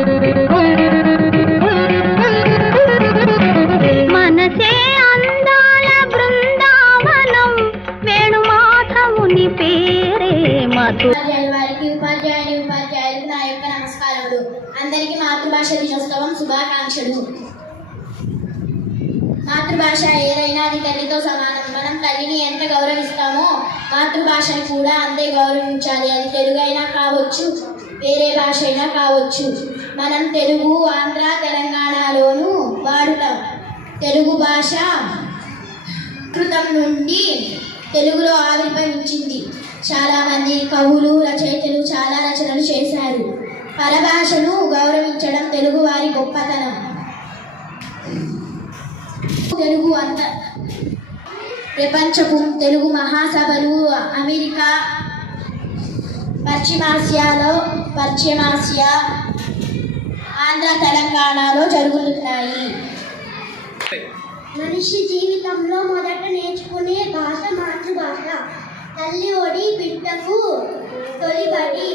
ఉపాధ్యాయుల వారికి ఉపాధ్యాయుని ఉపాధ్యాయులకు నా యొక్క నమస్కారములు. అందరికీ మాతృభాష దినోత్సవం శుభాకాంక్షలు. మాతృభాష ఏదైనా అది తల్లితో సమానం. మనం తల్లిని ఎంత గౌరవిస్తామో మాతృభాషను కూడా అంతే గౌరవించాలి. అది తెలుగైనా కావచ్చు వేరే భాష అయినా కావచ్చు. మనం తెలుగు ఆంధ్ర తెలంగాణలోనూ వాడుతాం. తెలుగు భాష కృతం నుండి తెలుగులో ఆవిర్భవించింది. చాలామంది కవులు రచయితలు చాలా రచనలు చేశారు. పరభాషను గౌరవించడం తెలుగు వారి గొప్పతనం. తెలుగు అంత ప్రపంచపు తెలుగు మహాసభలు అమెరికా పశ్చిమాసియాలో పశ్చిమాసియా ఆంధ్ర తెలంగాణలో జరుగుతున్నాయి మనిషి జీవితంలో మొదట నేర్చుకునే భాష మాతృభాష. తల్లి ఒడి బిడ్డకు తొలిబడి.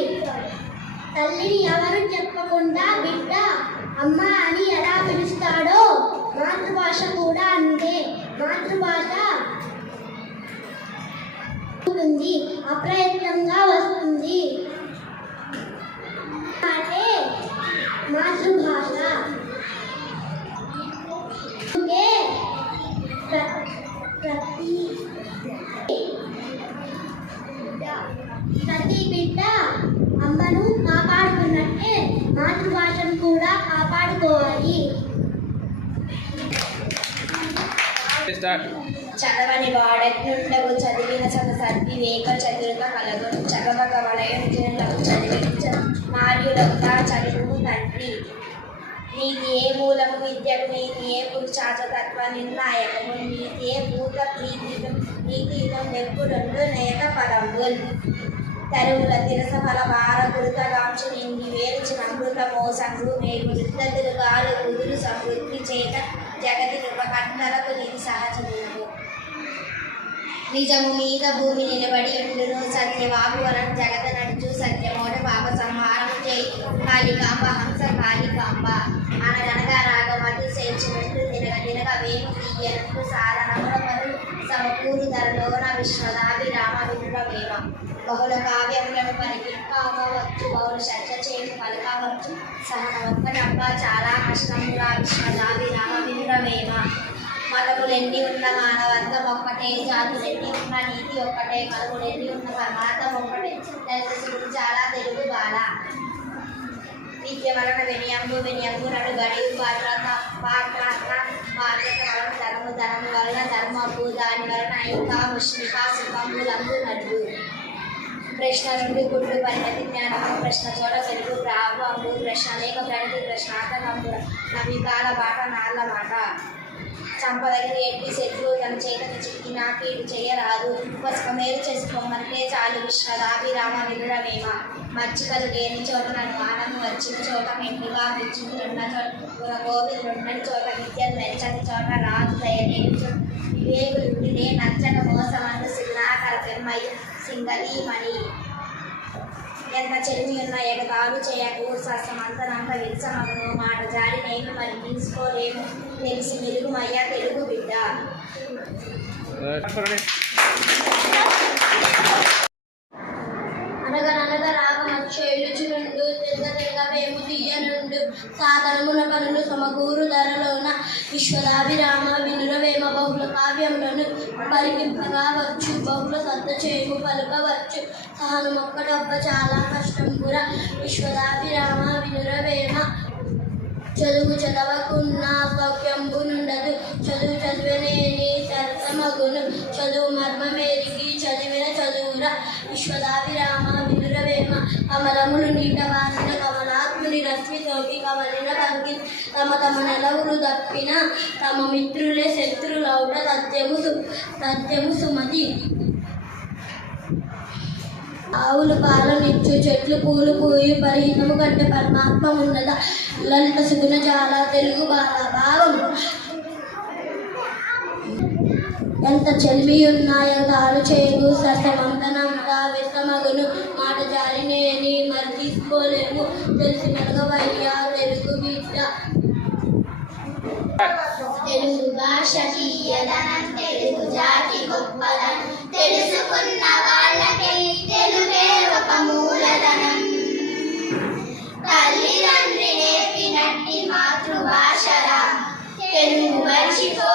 తల్లిని ఎవరు చెప్పకుండా బిడ్డ అమ్మ అని ఎలా పిలుస్తాడో మాతృభాష కూడా అంతే. మాతృభాష ఉంటుంది అప్రయత్నంగా వస్తుంది. అంటే మాతృభాష. ప్ర- ప్రతి ప్రతి బిడ్డ అమ్మను కాపాడుకున్నట్టే మాతృభాషను కూడా కాపాడుకోవాలి. స్టార్ట్ చదవని వాడెట్లుండవు చదివిన చద సద్వివేక చతురత కలగు చదవక వలయం చదివించ మార్యులవుతా చదువు తండ్రి. నీతి ఏ మూలము విద్యకు నీతి ఏ పురుషాచతత్వ నిర్ణాయకము నీతి ఏ భూత ప్రీతి నెప్పు రెండు నేత పదంబుల్ తరువుల తిరస ఫల భార కృతగాంక్ష వేరుచిన అమృత సంగు మేలు వృద్ధతులు గాలు కుదురు సమృద్ధి చేత జగతి కృపకంటలకు నీతి సహజము. నిజము మీద భూమి నిలబడి ఉండును. సత్యవాగు వలన జగత నడుచు సత్యమోడ పాప సంహారం చేయి. కాళికాంబ హంస కాళికాంబ అనగనగా రాగమతి చేర్చినట్టు తినగ తినగ వేము తీయనట్టు సాధనముల పలు సమకూరు ధరలోన విశ్వదాభిరామ వినుల వేమ బహుళ కావ్యములను పరికింపవచ్చు బహుళ చర్చ చేసి పలకవచ్చు సహనమొక్కటప్ప చాలా కష్టముగా విశ్వదాభిరామ వినుల వేమ మతములెన్ని ఉన్న మానవత్వం ఒక్కటే జాతులెన్ని ఉన్న నీతి ఒక్కటే కలుగులెన్ని ఉన్న పరమార్థం ఒక్కటే. దళిత చాలా తెలుగు బాల. విద్య వలన వినయంబు వినయంబు నడు గడియు పాత్ర పాత్ర బాధ్యత వలన ధర్మము ధనము వలన ధర్మపు దాని వలన ఇంకా ముష్మిక సుఖములంబు నడు ప్రశ్న నుండి గుడ్డు పరిణతి జ్ఞానము ప్రశ్న చోట తెలుగు రావు అంబు ప్రశ్న లేక ప్రణతి ప్రశ్నార్థకంబు నవీకాల బాట నాళ్ళ మాట చంపదగిన ఎట్టి శత్రువు తన చేతకి చిక్కిన కీడు చేయరాదు. పసుపమేరు చేసుకోమంటే చాలు విశ్వదాభిరామ వినురమేమ మచ్చికలు లేని చోట నన్ను ఆనందం వచ్చిన చోట మెండుగా మెచ్చుకున్న చోట గోవిందు ఉండని చోట విద్యను మెచ్చని చోట రాజు దయలేని చోట. వివేకులుండినే నచ్చక మోసమందు సిగ్నాకర పెమ్మయ్య సింగలీమణి ఎంత చెలిమి ఉన్న ఎగతాడు చేయకు. అంతనంత విరసమగను మాట జాడి నేను మరి తీసుకోలేము తెలిసి మెరుగుమయ్యా తెలుగు బిడ్డ. అనగననగ రాగమచ్చేయుచునుండు తెగ సాధనమున పనులు సమకూరు ధరలోన విశ్వదాభిరామ వినురవేమ బహుళ కావ్యములను పరికింపగా వచ్చు బహుళ సత్త చేయము పలుకవచ్చు. సహనమొక్కటొక్క చాలా కష్టం కూడా. విశ్వదాభిరామ వినురవేమ చదువు చదవకున్నా సౌఖ్యంబునుండదు చదువు చదివినేని సరసమగును చదువు మర్మమేరికి చదివిన చదువురా. విశ్వదాభిరామ వినురవేమ కమలములు నీట వాసిన కమలాత్ముని రశ్మి సోకి కమలిన కంకి తమ తమ నలుగురు తప్పిన తమ మిత్రులే శత్రులౌట సత్యము సు సత్యము సుమతి. ఆవులు పాలనిచ్చు చెట్లు పూలు పూయి పరిహితము కంటే పరమాత్మ ఉన్నద లలిత సుగుణ జాల తెలుగు బాల భావం. ఎంత చెల్మి ఉన్నాయో తాను ఆలు చేయగు సస్యమంతనంత విషమగును మాట జారి నేని మరి తీసుకోలేము. తెలిసినలుగా వయ్యారు ఎరుగు బిడ్డ తెలుగు భాష తీయదనం తెలుగు జాతి గొప్పదనం తెలుసుకున్న వాళ్ళకి తెలుగే ఒక మూలధనం. తల్లిదండ్రి నేర్పినట్టి మాతృభాషరా తెలుగు మర్చిపో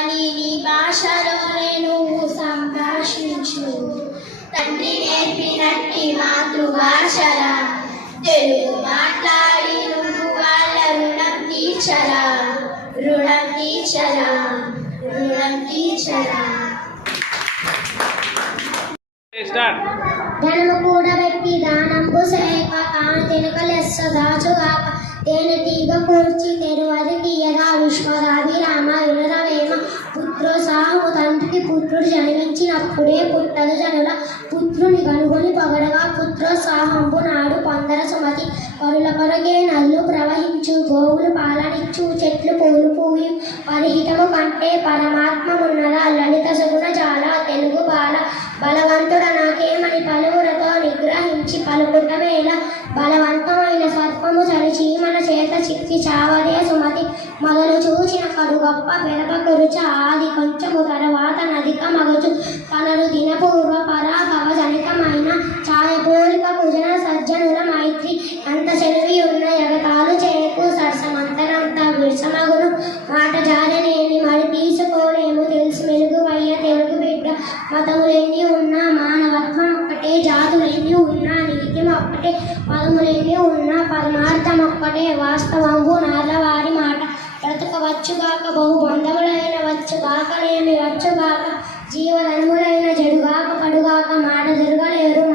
అని నీ భాషలోనే నువ్వు సంభాషించు. తండ్రి నేర్పినట్టి మాతృభాషరా తెలుగు మాట్లాడి నువ్వు వాళ్ళ రుణం తీర్చరా. రుణం తీర్చరా. రుణం తీర్చరా. ధనము కూడబెట్టి దానంబు సేక కాని తినక లెస్స దాచుగాక. తేనెటీగ కూర్చి తెరువరి తీయగా విశ్వదాభిరామ వినరవేమ పుత్రోత్సాహము తండ్రికి పుత్రుడు జన్మించినప్పుడే పుట్టదు జనుల పుత్రుని కనుగొని పొగడగా పుత్రోత్సాహంబు నాడు పొందర సుమతి పరుల కొరగే నల్లు ప్రవహించు గోవులు పాలనిచ్చు చెట్లు పూలు పూయు. పరిహితము కంటే పరమాత్మమున్నదా లలిత సుగుణ జాల తెలుగు బాల బలవంతుడ నాకేమని పలువురతో నిగ్రహించి పలుకుటమేల బలవంతమైన సర్పము చరిచి చీమల చేత చిక్కి చావదే సుమతి. మొదలు చూచిన కడు గొప్ప పెరప కురుచ ఆది కొంచెము తర్వాత నదిక మగచు. తనను దినపూర్వ పరాభవ జనితమైన ఛాయ పూరిక కుజన సజ్జనుల మైత్రి. అంత చెలివి ఉన్న ఎగతాలు చేకు సరసమంతరంత విరసమగును. మాట జారనేని మరి తీసుకోలేము తెలిసి మెలుగువయ్య తెలుగు బిడ్డ. మతములేని నీతి పదములేమి ఉన్న ఉన్నా పరమార్థం ఒక్కటే. వాస్తవంబు నార్లవారి మాట బ్రతకవచ్చుగాక బహు బంధములైన వచ్చుగాకలేమి వచ్చుగాక జీవధనములైన జడుగాక పడుగాక మాట జరగలేరు.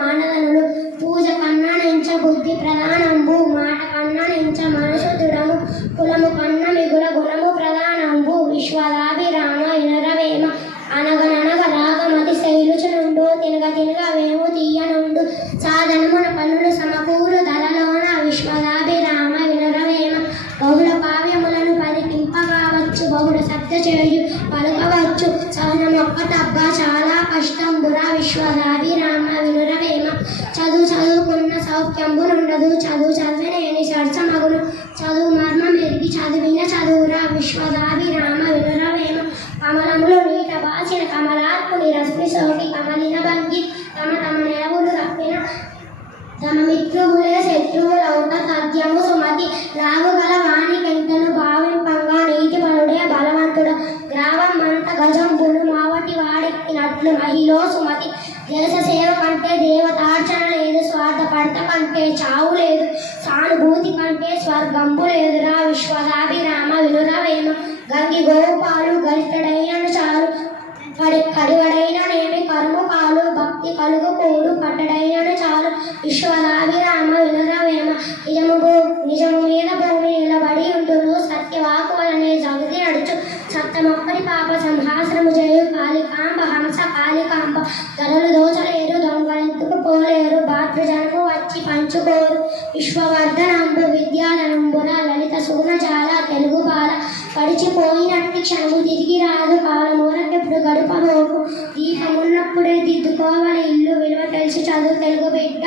తెలిసి తెలుగు బిడ్డ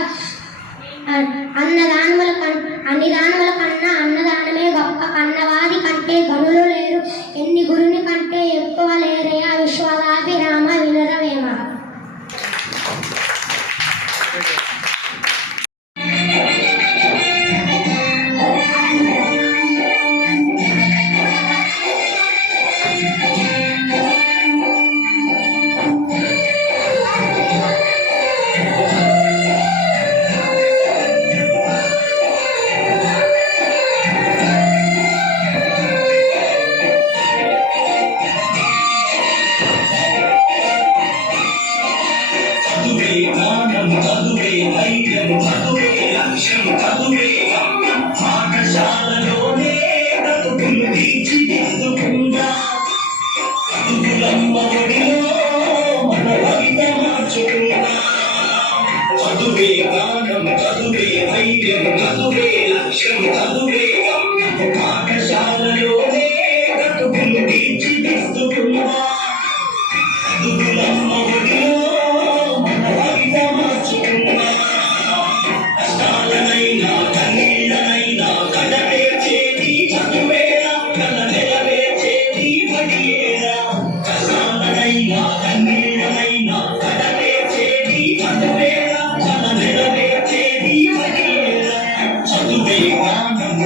అన్నదానముల కన్ అన్ని దానముల కన్నా అన్నదానమే గొప్ప. కన్నవాది కంటే గనులు లేరు. ఎన్ని గురుని కంటే ఎక్కువ లేరయా చదువే ప్రాణం చదువే ధైర్యం చదువే లక్ష్యం చదువే.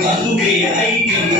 Hallelujah.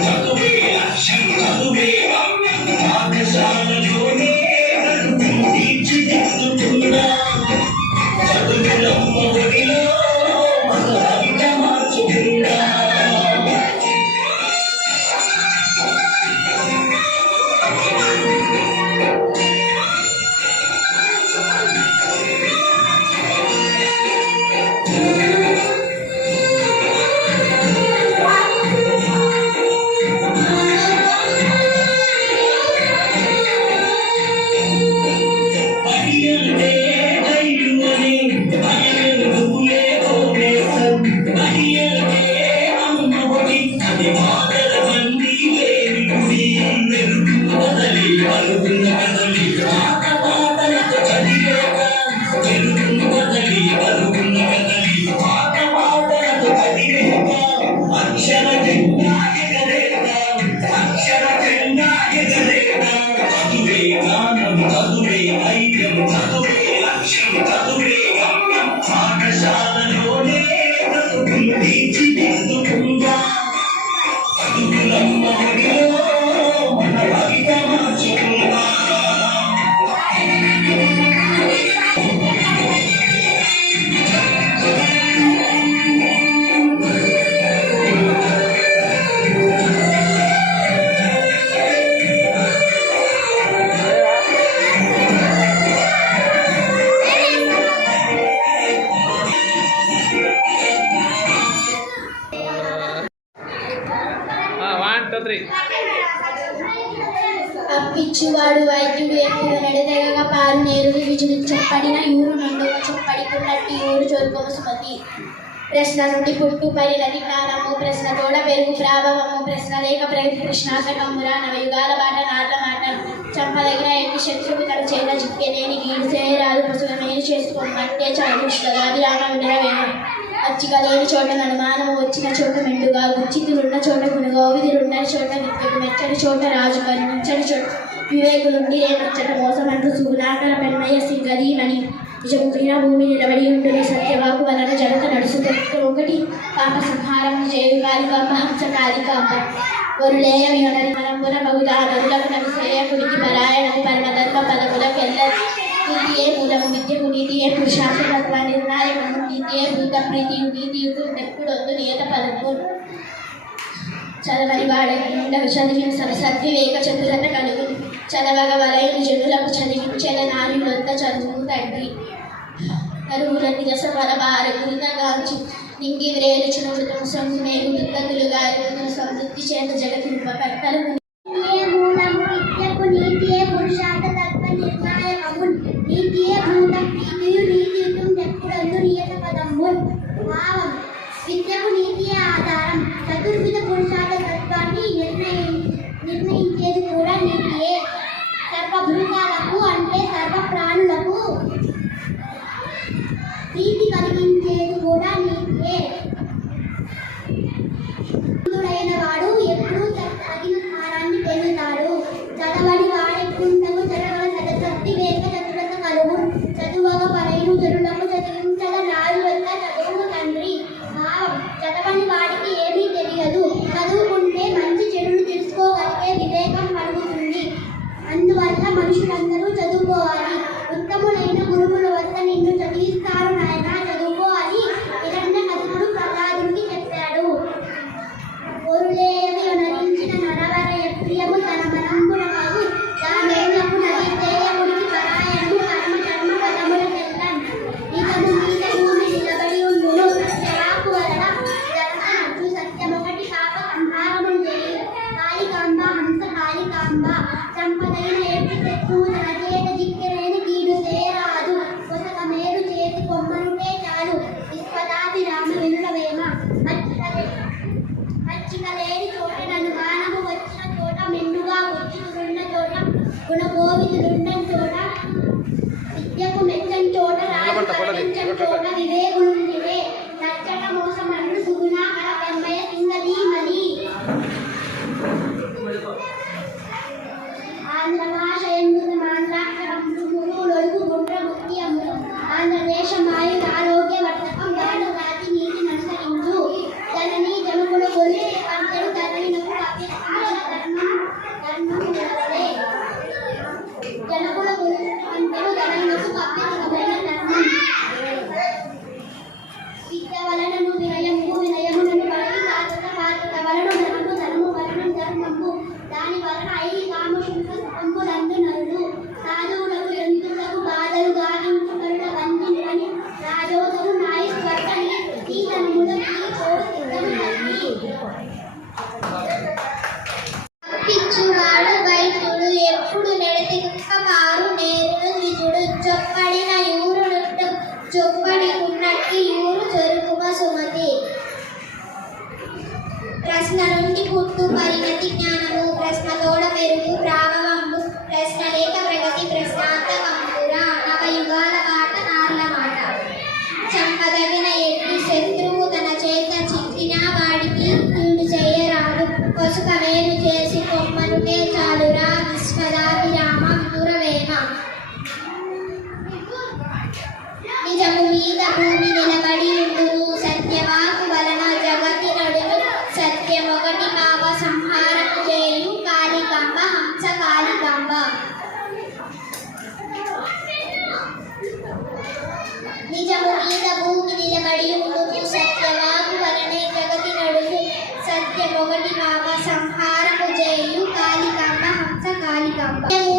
విజులు ఊరు యూరు నుండు చెప్పడికున్నట్టు ఊరు చొరుకోమ సుమతి ప్రశ్న నుండి పుట్టు పరిణతి జ్ఞానము ప్రశ్న తోడ పెరుగు ప్రాభవము ప్రశ్న లేక ప్రగతి కృష్ణాటకమురా నవయుగాల బాట నాట్ల మాట చంపదగిన ఎన్ని శత్రువు తన చేత చిక్కెనేని గీడు చేయరాదు పుసుగమేని చేసుకోమంటే చదువుగా రామ వినరవేమ అచ్చిక లేని చోట అనుమానము వచ్చిన చోట మెండుగా గుచ్చితులున్న చోట గునుగా విధులున్న చోట విద్యకు మెచ్చని చోట రాజు కరుణించని చోట వివేకులుండి రేనచ్చట మోసమంటూ సుగుణాకర పెన్నయ్య సింగదీమణి నిజముఖిన భూమి నిలబడి ఉండుని సత్యవాకు వలన జగత నడుచుకొట్టు ఒకటి పాప సంహారం చేయుగాలి కాలికాంబ హంస కాలికాంబ ఒరులేయ వినడి మనంబున బహుదా నదులకు నవిసేయ కుడికి పరాయణము పరమధర్మ పదములకెల్ల నీతియే మూలము విద్యకు నీతియే పురుషార్థ తత్వ నిర్ణాయకము నీతియే భూత ప్రీతియు నీతియుకు నెప్పుడొద్దు నియత పదము చదవని వాడకు చదివిన సద్వివేక చతురత కలుగు. చదవగ వలయం జనులకు చదివించిన నాలుగొద్ద చదువు తండ్రి. కరువులని దశ వల భారగురితగాంచి నింగి వ్రేలుచిన మృతం సంగునేగు దుర్గతులుగా సమృద్ధి చేత జగతింపకర్తలు నీతియే విద్యకు నీతి ఆధారం. చతుర్విధ పురుషార్థ పరిణతి జ్ఞానము ప్రశ్న తోడ పెరుగు ప్రాభవంబు ప్రశ్న కాళికంబ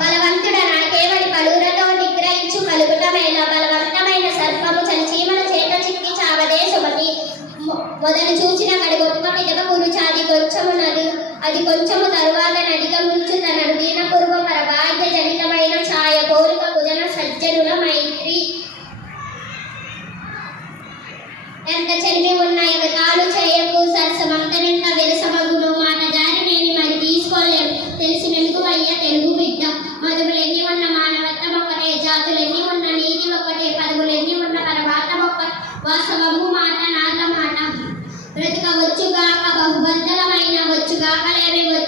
బలవంతుడ నాకేవడి బలూరతో నిగ్రహించు కలుగుటమైన బలవంతమైన సర్పము చీమల చేత చిక్కి చావదే సుమతి. మొదలు చూచిన వాడి గొప్ప విధవ గురుచాది కొంచెము నది అది కొంచెము తరువాత నడిగా ముంచుతనడు దీన పూర్వ పరభాగ్య జనితమైన ఛాయ కోరిక కుజన సజ్జనుల మైత్రి. ఎంత చెల్లి ఉన్నాయి కాలు చేయకు సరసమంతనింత విరసమగును Bye, everyone.